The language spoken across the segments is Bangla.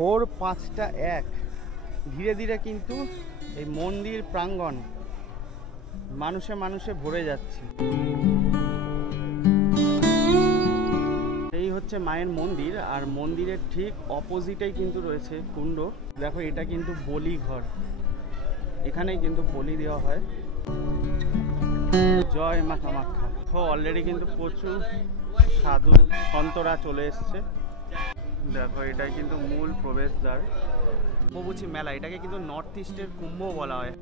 ভোর ৫টা ১ ধীরে ধীরে কিন্তু এই মন্দির প্রাঙ্গণ মানুষে মানুষে ভরে যাচ্ছে। এই হচ্ছে মায়ের মন্দির, আর মন্দিরের ঠিক অপোজিটেই কিন্তু রয়েছে কুণ্ড। দেখো, এটা কিন্তু বলি ঘর, এখানেই কিন্তু বলি দেওয়া হয়। জয় মা কামাখ্যা। তো অলরেডি কিন্তু প্রচুর সাধু সন্তরা চলে এসছে। দেখো, এটাই কিন্তু মূল প্রবেশদ্বার। অম্বুবাচী মেলা, এটাকে কিন্তু নর্থ ইস্টের কুম্ভ বলা হয়।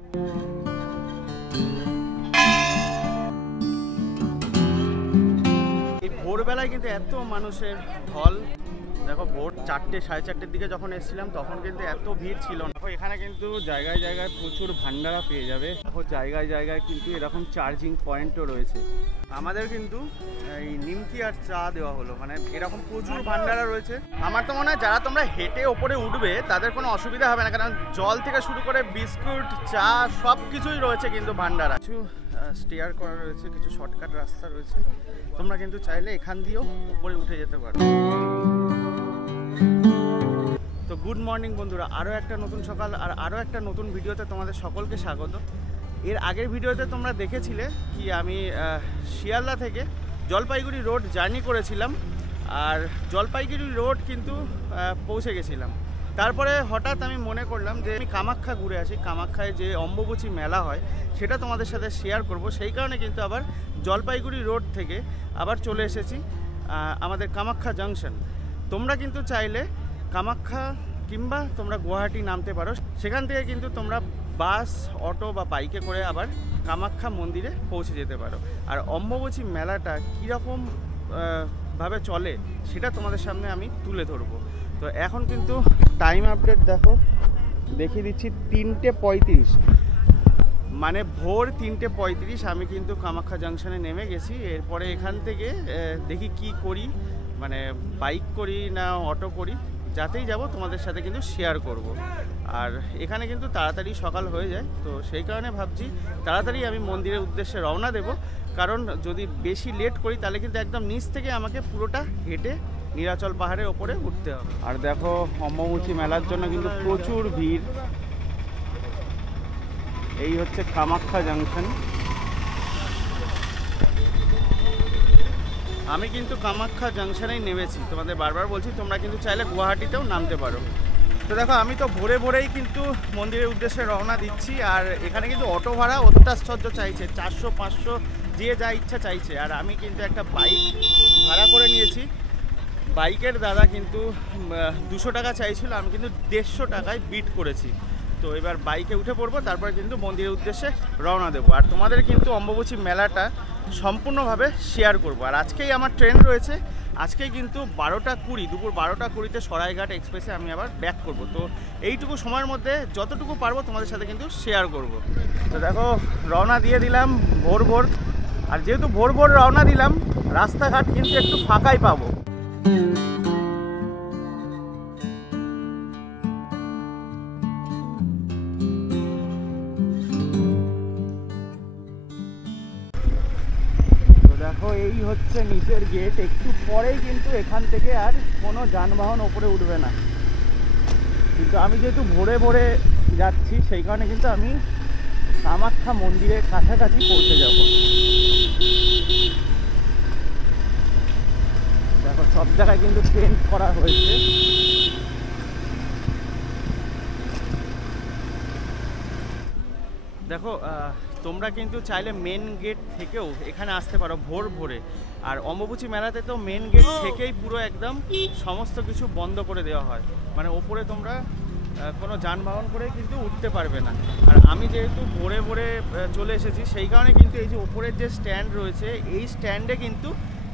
এই ভোরবেলায় কিন্তু এত মানুষের ঢল। দেখো, ভোর ৪টে ৪:৩০ দিকে যখন এসেছিলাম তখন কিন্তু এত ভিড় ছিল না। দেখো, এখানে কিন্তু জায়গায় জায়গায় প্রচুর ভান্ডারা পেয়ে যাবে। দেখো, জায়গায় জায়গায় কিন্তু এরকম চার্জিং পয়েন্টও রয়েছে। আমাদের কিন্তু এই নিমকি আর চা দেওয়া হলো, মানে এরকম প্রচুর ভান্ডারা রয়েছে। আমার তো মনে হয় যারা তোমরা হেঁটে ওপরে উঠবে তাদের কোনো অসুবিধা হবে না, কারণ জল থেকে শুরু করে বিস্কুট, চা সব কিছুই রয়েছে কিন্তু ভান্ডারা। কিছু স্টেয়ার করা রয়েছে, কিছু শর্টকাট রাস্তা রয়েছে, তোমরা কিন্তু চাইলে এখান দিয়েও উপরে উঠে যেতে পারো। তো গুড মর্নিং বন্ধুরা, আরও একটা নতুন সকাল আর আরও একটা নতুন ভিডিওতে তোমাদের সকলকে স্বাগত। এর আগের ভিডিওতে তোমরা দেখেছিলে কি আমি শিয়ালদা থেকে জলপাইগুড়ি রোড জার্নি করেছিলাম, আর জলপাইগুড়ি রোড কিন্তু পৌঁছে গেছিলাম। তারপরে হঠাৎ আমি মনে করলাম যে আমি কামাখ্যা ঘুরে আসি, কামাখ্যায় যে অম্বুবাচী মেলা হয় সেটা তোমাদের সাথে শেয়ার করব। সেই কারণে কিন্তু আবার জলপাইগুড়ি রোড থেকে আবার চলে এসেছি আমাদের কামাখ্যা জাংশন। তোমরা কিন্তু চাইলে কামাখ্যা কিংবা তোমরা গুয়াহাটি নামতে পারো, সেখান থেকে কিন্তু তোমরা বাস, অটো বা বাইকে করে আবার কামাখ্যা মন্দিরে পৌঁছে যেতে পারো। আর অম্বুবাচী মেলাটা কীরকম ভাবে চলে সেটা তোমাদের সামনে আমি তুলে ধরবো। তো এখন কিন্তু টাইম আপডেট দেখো, দেখিয়ে দিচ্ছি 3:35, মানে ভোর 3:35 আমি কিন্তু কামাখ্যা জাংশনে নেমে গেছি। এরপরে এখান থেকে দেখি কি করি, মানে বাইক করি না অটো করি, যাতেই যাব তোমাদের সাথে কিন্তু শেয়ার করব। আর এখানে কিন্তু তাড়াতাড়ি সকাল হয়ে যায়, তো সেই কারণে ভাবছি তাড়াতাড়ি আমি মন্দিরের উদ্দেশ্যে রওনা দেব, কারণ যদি বেশি লেট করি তাহলে কিন্তু একদম নিচ থেকে আমাকে পুরোটা হেঁটে নীলাচল পাহাড়ের ওপরে উঠতে হবে। আর দেখো, অম্বুবাচী মেলার জন্য কিন্তু প্রচুর ভিড়। এই হচ্ছে কামাখ্যা জাংশন। আমি কিন্তু কামাখ্যা জাংশনেই নেমেছি, তোমাদের বারবার বলছি তোমরা কিন্তু চাইলে গুয়াহাটিতেও নামতে পারো। তো দেখো, আমি তো ভোরে ভোরেই কিন্তু মন্দিরের উদ্দেশ্যে রওনা দিচ্ছি, আর এখানে কিন্তু অটো ভাড়া অত্যাশ্চর্য চাইছে, 400-500 যে যা ইচ্ছা চাইছে। আর আমি কিন্তু একটা বাইক ভাড়া করে নিয়েছি। বাইকের দাদা কিন্তু 200 টাকা চাইছিল, আমি কিন্তু 150 টাকায় বিট করেছি। তো এবার বাইকে উঠে পড়বো, তারপরে কিন্তু মন্দিরের উদ্দেশ্যে রওনা দেবো। আর তোমাদের কিন্তু অম্বুবাচী মেলাটা সম্পূর্ণভাবে শেয়ার করব। আর আজকেই আমার ট্রেন রয়েছে, আজকেই কিন্তু 12:20, দুপুর 12:20-তে সরাইঘাট এক্সপ্রেসে আমি আবার ব্যাক করব। তো এইটুকু সময়ের মধ্যে যতটুকু পারবো তোমাদের সাথে কিন্তু শেয়ার করব। তো দেখো, রওনা দিয়ে দিলাম ভোর ভোর। আর যেহেতু ভোর ভোর রওনা দিলাম, রাস্তাঘাট কিন্তু একটু ফাঁকাই পাবো। দেখো, এই হচ্ছে নিচের গেট। একটু পরেই কিন্তু এখান থেকে আর কোনো যানবাহন ওপরে উঠবে না। কিন্তু আমি যেহেতু ভোরে ভোরে যাচ্ছি, সেই কারণে কিন্তু আমি কামাখ্যা মন্দিরের কাছাকাছি পৌঁছে যাব। দেখো, সব জায়গায় কিন্তু চেঞ্জ করা হয়েছে। দেখো, তোমরা কিন্তু চাইলে মেন গেট থেকেও এখানে আসতে পারো ভোর ভোরে। আর অম্বুবাচী মেলাতে তো মেন গেট থেকেই পুরো একদম সমস্ত কিছু বন্ধ করে দেওয়া হয়, মানে ওপরে তোমরা কোনো যানবাহন করে কিন্তু উঠতে পারবে না। আর আমি যেহেতু ভোরে ভোরে চলে এসেছি, সেই কারণে কিন্তু এই যে ওপরের যে স্ট্যান্ড রয়েছে, এই স্ট্যান্ডে কিন্তু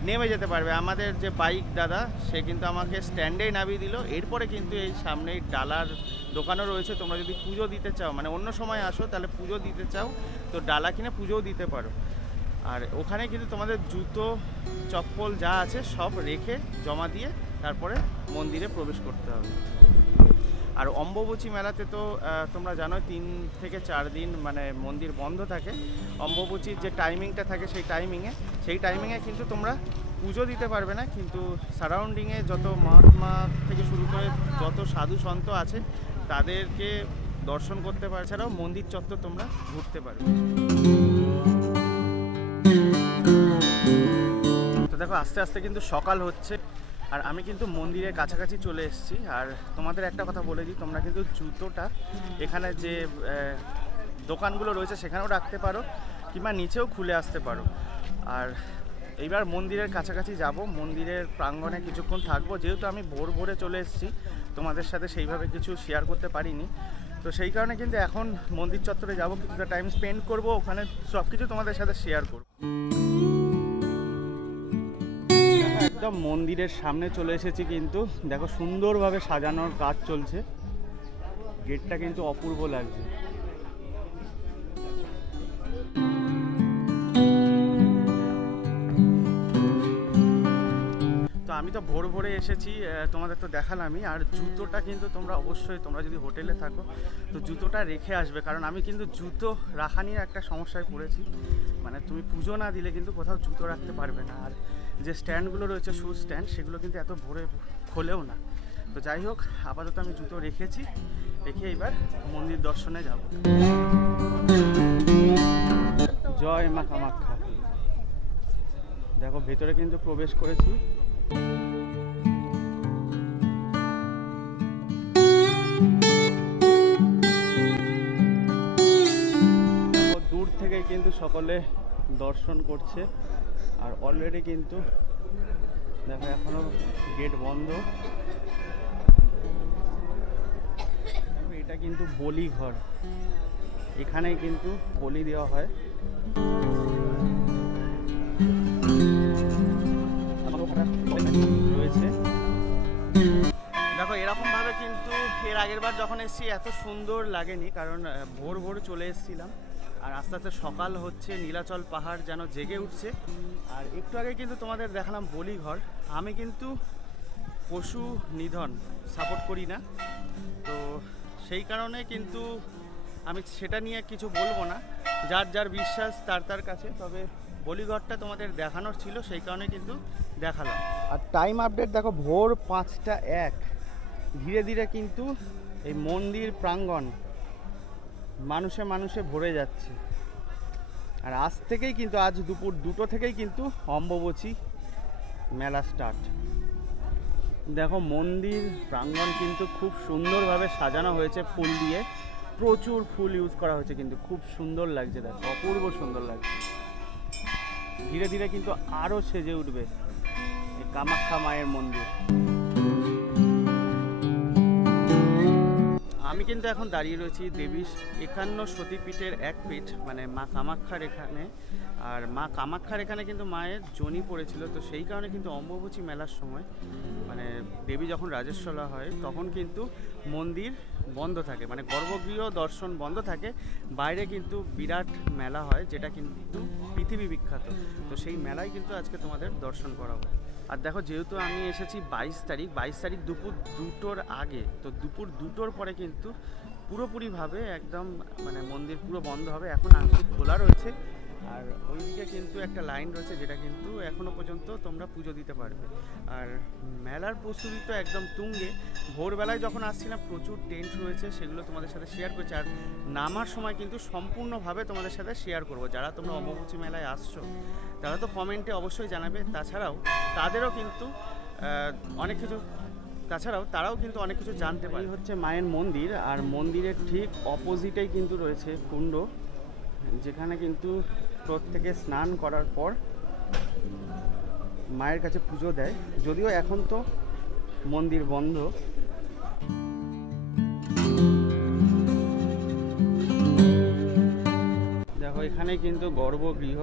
নেমে যেতে পারবে। আমাদের যে বাইক দাদা, সে কিন্তু আমাকে স্ট্যান্ডেই নামিয়ে দিল। এরপরে কিন্তু এই সামনেই ডালার দোকানও রয়েছে, তোমরা যদি পুজো দিতে চাও, মানে অন্য সময় আসো তাহলে পুজো দিতে চাও তো ডালা কিনে পুজোও দিতে পারো। আর ওখানে কিন্তু তোমাদের জুতো, চপ্পল যা আছে সব রেখে জমা দিয়ে তারপরে মন্দিরে প্রবেশ করতে হবে। আর অম্বুবাচী মেলাতে তো তোমরা জানো 3 থেকে 4 দিন মানে মন্দির বন্ধ থাকে। অম্বুবাচীর যে টাইমিংটা থাকে সেই টাইমিংয়ে কিন্তু তোমরা পুজো দিতে পারবে না, কিন্তু সারাউন্ডিংয়ে যত মহাত্মা থেকে শুরু করে যত সাধু সন্ত আছে তাদেরকে দর্শন করতে পারে। ছাড়াও মন্দির চত্বর তোমরা ঘুরতে পারবে। তো দেখো আস্তে আস্তে কিন্তু সকাল হচ্ছে, আর আমি কিন্তু মন্দিরের কাছাকাছি চলে এসেছি। আর তোমাদের একটা কথা বলে দিই, তোমরা কিন্তু জুতোটা এখানে যে দোকানগুলো রয়েছে সেখানেও রাখতে পারো, কিংবা নিচেও খুলে আসতে পারো। আর এইবার মন্দিরের কাছাকাছি যাব, মন্দিরের প্রাঙ্গণে কিছুক্ষণ থাকবো। যেহেতু আমি ভোর ভোরে চলে এসেছি, তোমাদের সাথে সেইভাবে কিছু শেয়ার করতে পারিনি, তো সেই কারণে কিন্তু এখন মন্দির চত্বরে যাব, কিছুটা টাইম স্পেন্ড করব ওখানে, সব কিছু তোমাদের সাথে শেয়ার করব। একদম মন্দিরের সামনে চলে এসেছি, কিন্তু দেখো সুন্দরভাবে সাজানোর কাজ চলছে, গেটটা কিন্তু অপূর্ব লাগছে। তো আমি তো ভোর ভোরে এসেছি, তোমাদের তো দেখালামই। আর জুতোটা কিন্তু তোমরা অবশ্যই, তোমরা যদি হোটেলে থাকো তো জুতোটা রেখে আসবে, কারণ আমি কিন্তু জুতো রাখা নিয়ে একটা সমস্যায় পড়েছি। মানে তুমি পুজো না দিলে কিন্তু কোথাও জুতো রাখতে পারবে না। আর যে স্ট্যান্ডগুলো রয়েছে শু স্ট্যান্ড, সেগুলো কিন্তু এত ভোরে খোলেও না। তো যাই হোক, আপাতত আমি জুতো রেখেছি, রেখে এবার মন্দির দর্শনে যাব। জয় মা কামাখ্যা। দেখো ভেতরে কিন্তু প্রবেশ করেছি। দূর থেকে কিন্তু সকলে দর্শন করছে, আর অলরেডি কিন্তু দেখো এখনো গেট বন্ধ। এটা কিন্তু বলি ঘর, এখানেই কিন্তু বলি দেওয়া হয়। রয়েছে দেখো এরকম ভাবে কিন্তু এর আগের বার যখন এসেছি এত সুন্দর লাগেনি, কারণ ভোর ভোর চলে এসেছিলাম। আর আস্তে আস্তে সকাল হচ্ছে, নীলাচল পাহাড় যেন জেগে উঠছে। আর একটু আগে কিন্তু তোমাদের দেখালাম বলিঘর। আমি কিন্তু পশু নিধন সাপোর্ট করি না, তো সেই কারণে কিন্তু আমি সেটা নিয়ে কিছু বলবো না, যার যার বিশ্বাস তার তার কাছে। তবে বলিঘরটা তোমাদের দেখানোর ছিল, সেই কারণে কিন্তু দেখালাম। আর টাইম আপডেট দেখো, ভোর 5টা 1। ধীরে ধীরে কিন্তু এই মন্দির প্রাঙ্গণ মানুষে মানুষে ভরে যাচ্ছে। আর আজ থেকেই কিন্তু, আজ দুপুর 2টো থেকেই কিন্তু অম্বুবাচী মেলা স্টার্ট। দেখো মন্দির প্রাঙ্গণ কিন্তু খুব সুন্দরভাবে সাজানো হয়েছে ফুল দিয়ে, প্রচুর ফুল ইউজ করা হয়েছে, কিন্তু খুব সুন্দর লাগছে। দেখো অপূর্ব সুন্দর লাগছে। ধীরে ধীরে কিন্তু আরও সেজে উঠবে এই কামাখ্যা মায়ের মন্দির। আমি কিন্তু এখন দাঁড়িয়ে রয়েছি দেবীর 51 সতীপীঠের এক পীঠ, মানে মা কামাখ্যার এখানে। আর মা কামাখ্যার এখানে কিন্তু মায়ের জনি পড়েছিল, তো সেই কারণে কিন্তু অম্বুবাচী মেলার সময়, মানে দেবী যখন রাজেশ্বলা হয় তখন কিন্তু মন্দির বন্ধ থাকে, মানে গর্ভগৃহ দর্শন বন্ধ থাকে। বাইরে কিন্তু বিরাট মেলা হয়, যেটা কিন্তু পৃথিবী বিখ্যাত। তো সেই মেলায় কিন্তু আজকে তোমাদের দর্শন করা হবে। আর দেখো যেহেতু আমি এসেছি 22 তারিখ দুপুর 2টোর আগে, তো দুপুর 2টোর পরে কিন্তু পুরোপুরিভাবে একদম মানে মন্দির পুরো বন্ধ হবে। এখন আংশিক খোলা রয়েছে, আর ওইদিকে কিন্তু একটা লাইন রয়েছে, যেটা কিন্তু এখনও পর্যন্ত তোমরা পুজো দিতে পারবে। আর মেলার প্রস্তুতি তো একদম তুঙ্গে। ভোরবেলায় যখন আসছিলাম প্রচুর টেন্ট রয়েছে, সেগুলো তোমাদের সাথে শেয়ার করছি। আর নামার সময় কিন্তু সম্পূর্ণভাবে তোমাদের সাথে শেয়ার করব। যারা তোমরা অম্বুবাচী মেলায় আসছো তারা তো কমেন্টে অবশ্যই জানাবে। তাছাড়াও তাদেরও কিন্তু অনেক কিছু, তারাও কিন্তু অনেক কিছু জানতে পারে। হচ্ছে মায়ের মন্দির, আর মন্দিরের ঠিক অপোজিটেই কিন্তু রয়েছে কুণ্ড, যেখানে কিন্তু প্রত্যেকে স্নান করার পর মায়ের কাছে পুজো দেয়। যদিও এখন তো মন্দির বন্ধ। দেখো এখানে কিন্তু গর্ভগৃহ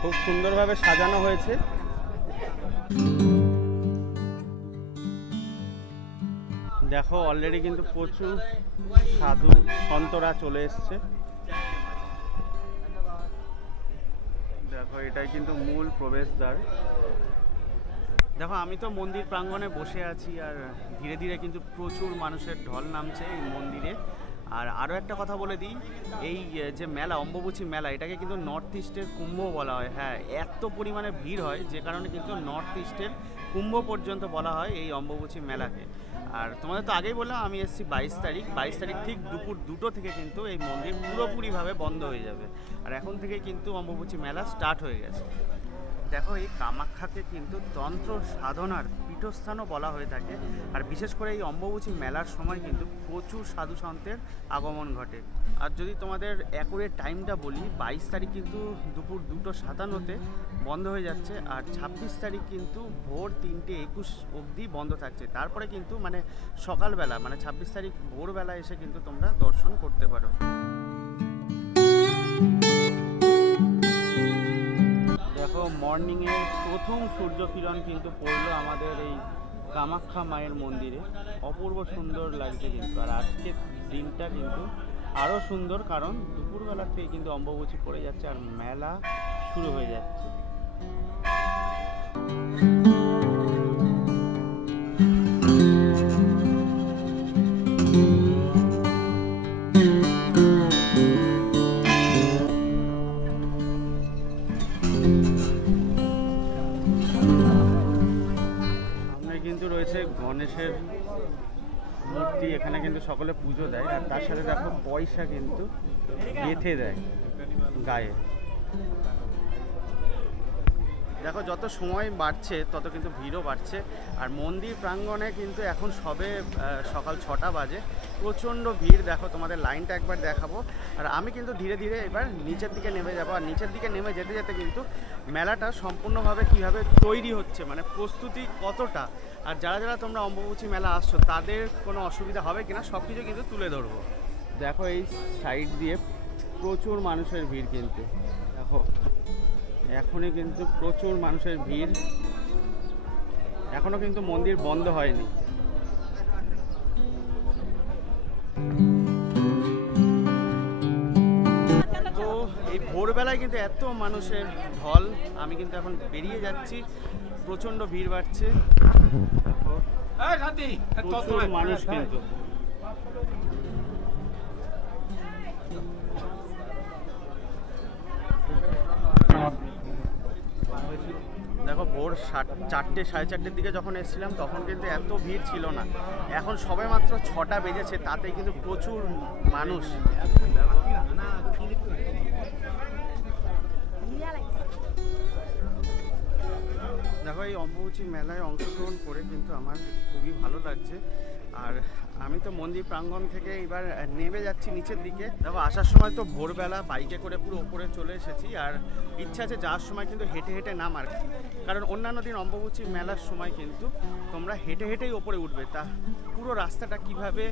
খুব সুন্দরভাবে সাজানো হয়েছে। দেখো অলরেডি কিন্তু প্রচুর সাধু সন্তরা চলে এসছে। দেখো এটাই কিন্তু মূল প্রবেশদ্বার। দেখো আমি তো মন্দির প্রাঙ্গণে বসে আছি, আর ধীরে ধীরে কিন্তু প্রচুর মানুষের ঢল নামছে এই মন্দিরে। আর আরও একটা কথা বলে দিই, এই যে মেলা অম্বুবাচী মেলা, এটাকে কিন্তু নর্থ ইস্টের কুম্ভ বলা হয়। হ্যাঁ, এত পরিমাণে ভিড় হয় যে কারণে কিন্তু নর্থ ইস্টের কুম্ভ পর্যন্ত বলা হয় এই অম্বুবাচী মেলাকে। আর তোমাদের তো আগেই বললাম আমি এসেছি 22 তারিখ ঠিক দুপুর 2টো থেকে কিন্তু এই মন্দির পুরোপুরিভাবে বন্ধ হয়ে যাবে। আর এখন থেকেই কিন্তু অম্বুবাচী মেলা স্টার্ট হয়ে গেছে। দেখো, এই কামাখ্যাকে কিন্তু তন্ত্র সাধনার পীঠস্থানও বলা হয়ে থাকে। আর বিশেষ করে এই অম্বুবাচী মেলার সময় কিন্তু প্রচুর সাধু সন্তের আগমন ঘটে। আর যদি তোমাদের অ্যাকুরেট টাইমটা বলি, 22 তারিখ কিন্তু দুপুর 2:57 বন্ধ হয়ে যাচ্ছে, আর 26 তারিখ কিন্তু ভোর 3:21 অবধি বন্ধ থাকছে। তারপরে কিন্তু মানে সকালবেলা, মানে 26 তারিখ ভোরবেলা এসে কিন্তু তোমরা দর্শন করতে পারো। দেখো, মর্নিংয়ের প্রথম সূর্যকিরণ কিন্তু পড়লো আমাদের এই কামাখ্যা মায়ের মন্দিরে। অপূর্ব সুন্দর লাগছে কিন্তু। আর আজকের দিনটা কিন্তু আরও সুন্দর, কারণ দুপুরবেলার থেকে কিন্তু অম্বুবাচী পড়ে যাচ্ছে আর মেলা শুরু হয়ে যাচ্ছে। কিন্তু রয়েছে গণেশের মূর্তি, এখানে কিন্তু সকলে পুজো দেয়। আর তার সাথে দেখো পয়সা কিন্তু গেঁথে দেয় গায়ে। দেখো, যত সময় বাড়ছে তত কিন্তু ভিড়ও বাড়ছে। আর মন্দির প্রাঙ্গণে কিন্তু এখন সবে সকাল 6টা বাজে, প্রচণ্ড ভিড়। দেখো, তোমাদের লাইনটা একবার দেখাবো। আর আমি কিন্তু ধীরে ধীরে এবার নিচের দিকে নেমে যাবো। আর নিচের দিকে নেমে যেতে যেতে কিন্তু মেলাটা সম্পূর্ণভাবে কীভাবে তৈরি হচ্ছে, মানে প্রস্তুতি কতটা, আর যারা যারা তোমরা অম্বুবাচী মেলা আসছো তাদের কোনো অসুবিধা হবে কিনা সব কিছু কিন্তু তুলে ধরবো। দেখো, এই সাইড দিয়ে প্রচুর মানুষের ভিড় কিন্তু। দেখো, এখনই কিন্তু প্রচুর মানুষের ভিড়, এখনো কিন্তু মন্দির বন্ধ হয়নি। তো এই ভোরবেলায় কিন্তু এত মানুষের ঢল, আমি কিন্তু এখন বেরিয়ে যাচ্ছি, প্রচন্ড ভিড় বাড়ছে, প্রচুর মানুষ কিন্তু। দেখো, ভোর 4টে 4:30 দিকে যখন এসেছিলাম তখন কিন্তু এত ভিড় ছিল না। এখন সবে মাত্র 6টা বেজেছে, তাতে কিন্তু প্রচুর মানুষ। দেখো, এই অম্বুবাচী মেলায় অংশগ্রহণ করে কিন্তু আমার খুবই ভালো লাগছে। আর আমি তো মন্দির প্রাঙ্গণ থেকে এবার নেমে যাচ্ছি নিচের দিকে। দেখো, আসার সময় তো ভোরবেলা বাইকে করে পুরো ওপরে চলে এসেছি, আর ইচ্ছা আছে যাওয়ার সময় কিন্তু হেঁটে হেঁটে নামার। কারণ অন্যান্য দিন অম্বুবাচী মেলার সময় কিন্তু তোমরা হেঁটে হেঁটেই ওপরে উঠবে, তা পুরো রাস্তাটা কিভাবে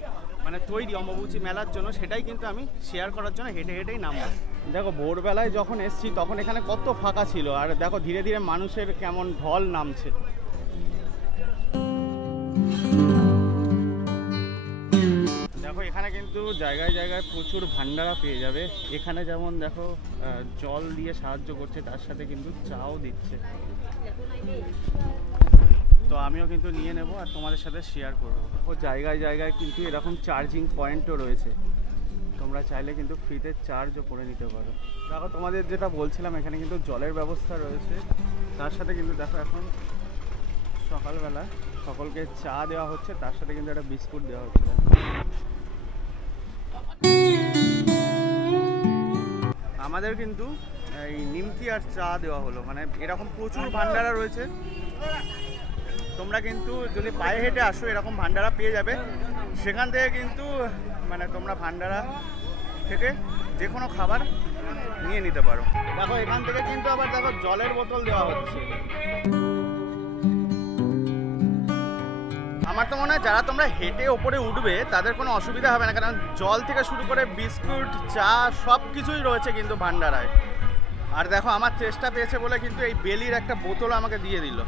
মানে তৈরি অম্বুবাচী মেলার জন্য সেটাই কিন্তু আমি শেয়ার করার জন্য হেঁটে হেঁটেই নামবো। দেখো, ভোরবেলায় যখন এসছি তখন এখানে কত ফাঁকা ছিল, আর দেখো ধীরে ধীরে মানুষের কেমন ঢল নামছে। দেখো, এখানে কিন্তু জায়গায় জায়গায় প্রচুর ভান্ডারা পেয়ে যাবে। এখানে যেমন দেখো জল দিয়ে সাহায্য করছে, তার সাথে কিন্তু চাও দিচ্ছে। তো আমিও কিন্তু নিয়ে নেব আর তোমাদের সাথে শেয়ার করবো। দেখো, জায়গায় জায়গায় কিন্তু এরকম চার্জিং পয়েন্টও রয়েছে, তোমরা চাইলে কিন্তু ফ্রিতে চার্জও করে নিতে পারো। দেখো, তোমাদের যেটা বলছিলাম, এখানে কিন্তু জলের ব্যবস্থা রয়েছে, তার সাথে কিন্তু দেখো এখন সকালবেলা সকলকে চা দেওয়া হচ্ছে, তার সাথে কিন্তু একটা বিস্কুট দেওয়া হচ্ছে। আমাদের কিন্তু এই নিমকি আর চা দেওয়া হলো, মানে এরকম প্রচুর ভান্ডারা রয়েছে। তোমরা কিন্তু যদি পায়ে হেঁটে আসো এরকম ভান্ডারা পেয়ে যাবে, সেখান থেকে কিন্তু মানে তোমরা ভান্ডারা থেকে যে কোনো খাবার নিয়ে নিতে পারো। দেখো, এখান থেকে কিন্তু আবার দেখো জলের বোতল দেওয়া হচ্ছে। আমার তো মনে হয় যারা তোমরা হেঁটে ওপরে উঠবে তাদের কোনো অসুবিধা হবে না, কারণ জল থেকে শুরু করে বিস্কুট, চা সব কিছুই রয়েছে কিন্তু ভান্ডারায়। আর দেখো, আমার চেষ্টা পেয়েছে বলে কিন্তু এই বেলির একটা বোতল আমাকে দিয়ে দিল।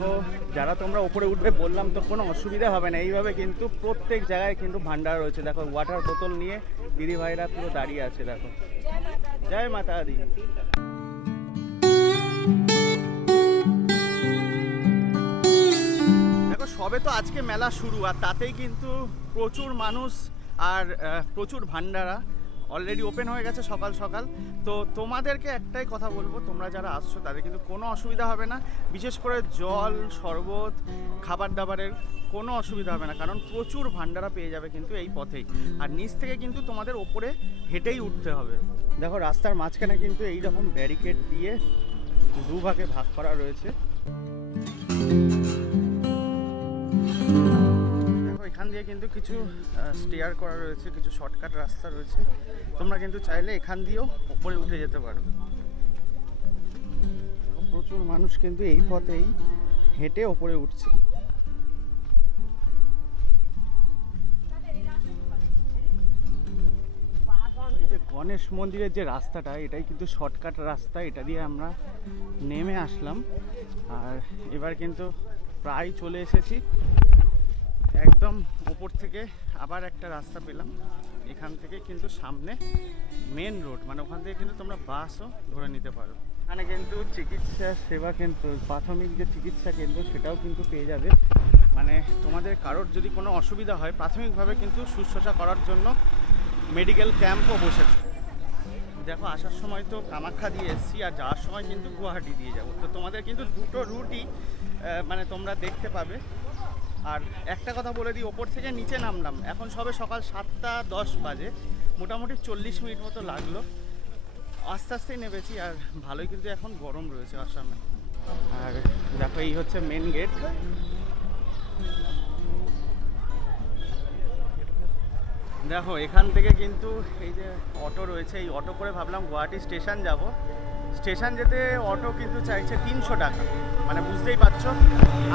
তো যারা তোমরা ওপরে উঠবে বললাম তো কোনো অসুবিধা হবে না, এইভাবে কিন্তু প্রত্যেক জায়গায় কিন্তু ভান্ডার রয়েছে। দেখো, ওয়াটার বোতল নিয়ে দিদি ভাইরা পুরো দাঁড়িয়ে আছে। দেখো, জয় মাতা দি। দেখো, সবে তো আজকে মেলা শুরু, আর তাতেই কিন্তু প্রচুর মানুষ আর প্রচুর ভান্ডারা অলরেডি ওপেন হয়ে গেছে সকাল সকাল। তো তোমাদেরকে একটাই কথা বলবো, তোমরা যারা আসছো তাদের কিন্তু কোনো অসুবিধা হবে না, বিশেষ করে জল শরবত খাবার দাবারের কোনো অসুবিধা হবে না, কারণ প্রচুর ভান্ডারা পেয়ে যাবে কিন্তু এই পথেই। আর নিচ থেকে কিন্তু তোমাদের ওপরে হেঁটেই উঠতে হবে। দেখো রাস্তার মাঝখানে কিন্তু এইরকম ব্যারিকেড দিয়ে দুভাগে ভাগ করা রয়েছে। দেখো এখান দিয়ে কিন্তু কিছু স্টেয়ার করা রয়েছে, কিছু শর্টকাট রাস্তা রয়েছে, তোমরা কিন্তু চাইলে এখান দিয়েও উপরে উঠে যেতে পারো। প্রচুর মানুষ কিন্তু এই পথেই হেঁটে ওপরে উঠছে। এই যে গণেশ মন্দিরের যে রাস্তাটা, এটাই কিন্তু শর্টকাট রাস্তা, এটা দিয়ে আমরা নেমে আসলাম। আর এবার কিন্তু প্রায় চলে এসেছি, একদম উপর থেকে আবার একটা রাস্তা পেলাম। এখান থেকে কিন্তু সামনে মেন রোড, মানে ওখান থেকে কিন্তু তোমরা বাসও ধরে নিতে পারো। এখানে কিন্তু চিকিৎসা সেবা কেন্দ্র, প্রাথমিক যে চিকিৎসা কেন্দ্র সেটাও কিন্তু পেয়ে যাবে। মানে তোমাদের কারোর যদি কোনো অসুবিধা হয়, প্রাথমিকভাবে কিন্তু শুশ্রূষা করার জন্য মেডিকেল ক্যাম্পও বসেছে। দেখো আসার সময় তো কামাখ্যা দিয়ে এসেছি, আর যাওয়ার সময় কিন্তু গুয়াহাটি দিয়ে যাব। তো তোমাদের কিন্তু দুটো রুটই মানে তোমরা দেখতে পাবে। আর একটা কথা বলে দিই, ওপর থেকে নিচে নামলাম, এখন সবে সকাল 7:10 বাজে, মোটামুটি 40 মিনিট মতো লাগলো। আস্তে আস্তেই নেমেছি, আর ভালোই কিন্তু এখন গরম রয়েছে আসামে। আর দেখো এই হচ্ছে মেন গেট। দেখো এখান থেকে কিন্তু এই যে অটো রয়েছে, এই অটো করে ভাবলাম গুয়াহাটি স্টেশন যাব। স্টেশন যেতে অটো কিন্তু চাইছে 300 টাকা, মানে বুঝতেই পারছো।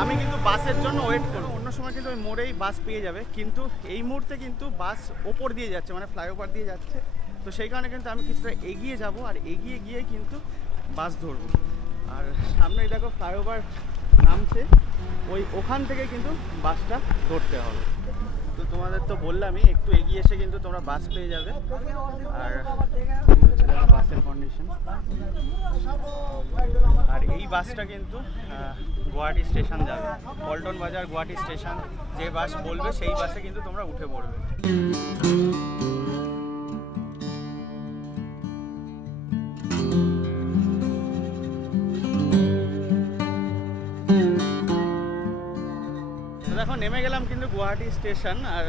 আমি কিন্তু বাসের জন্য ওয়েট করবো, অন্য সময় কিন্তু ওই মোড়েই বাস পেয়ে যাবে, কিন্তু এই মুহূর্তে কিন্তু বাস ওপর দিয়ে যাচ্ছে, মানে ফ্লাইওভার দিয়ে যাচ্ছে। তো সেই কারণে কিন্তু আমি কিছুটা এগিয়ে যাব, আর এগিয়ে গিয়ে কিন্তু বাস ধরবো। আর সামনেই দেখো ফ্লাইওভার নামছে, ওখান থেকে কিন্তু বাসটা ধরতে হবে। তো তোমাদের তো বললামই, একটু এগিয়ে এসে কিন্তু তোমরা বাস পেয়ে যাবে। আর বাসের কন্ডিশন, আর এই বাসটা কিন্তু গুয়াহাটি স্টেশন যাবে, পল্টন বাজার গুয়াহাটি স্টেশন। যে বাস বলবে সেই বাসে কিন্তু তোমরা উঠে পড়বে। দেখো নেমে গেলাম কিন্তু গুয়াহাটি স্টেশন, আর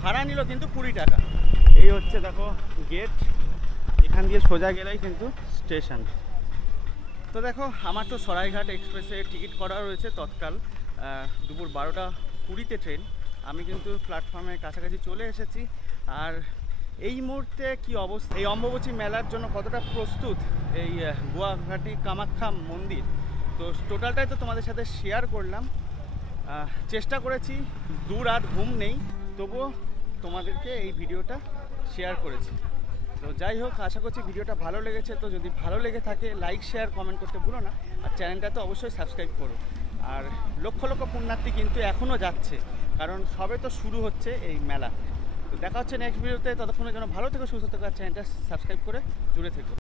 ভাড়া নিল কিন্তু 20 টাকা। এই হচ্ছে দেখো গেট, এখান দিয়ে সোজা গেলেই কিন্তু স্টেশন। তো দেখো আমার তো সরাইঘাট এক্সপ্রেসে টিকিট করা রয়েছে তৎকাল, দুপুর 12:20 ট্রেন। আমি কিন্তু প্ল্যাটফর্মের কাছাকাছি চলে এসেছি। আর এই মুহূর্তে কি অবস্থা, এই অম্বুবাচী মেলার জন্য কতটা প্রস্তুত এই গুয়াহাটি কামাখ্যা মন্দির, তো টোটালটাই তো তোমাদের সাথে শেয়ার করলাম। চেষ্টা করেছি, দুরাত ঘুম নেই, তবুও তোমাদেরকে এই ভিডিওটা শেয়ার করেছি। তো যাই হোক, আশা করছি ভিডিওটা ভালো লেগেছে। তো যদি ভালো লেগে থাকে লাইক শেয়ার কমেন্ট করতে ভুলো না, আর চ্যানেলটা তো অবশ্যই সাবস্ক্রাইব করো। আর লক্ষ লক্ষ পুণ্যার্থী কিন্তু এখনও যাচ্ছে, কারণ সবে তো শুরু হচ্ছে এই মেলা। তো দেখা হচ্ছে নেক্সট ভিডিওতে, ততক্ষণের জন্য ভালো থেকো, সুস্থ থেকো, আর চ্যানেলটা সাবস্ক্রাইব করে জুড়ে থেকো।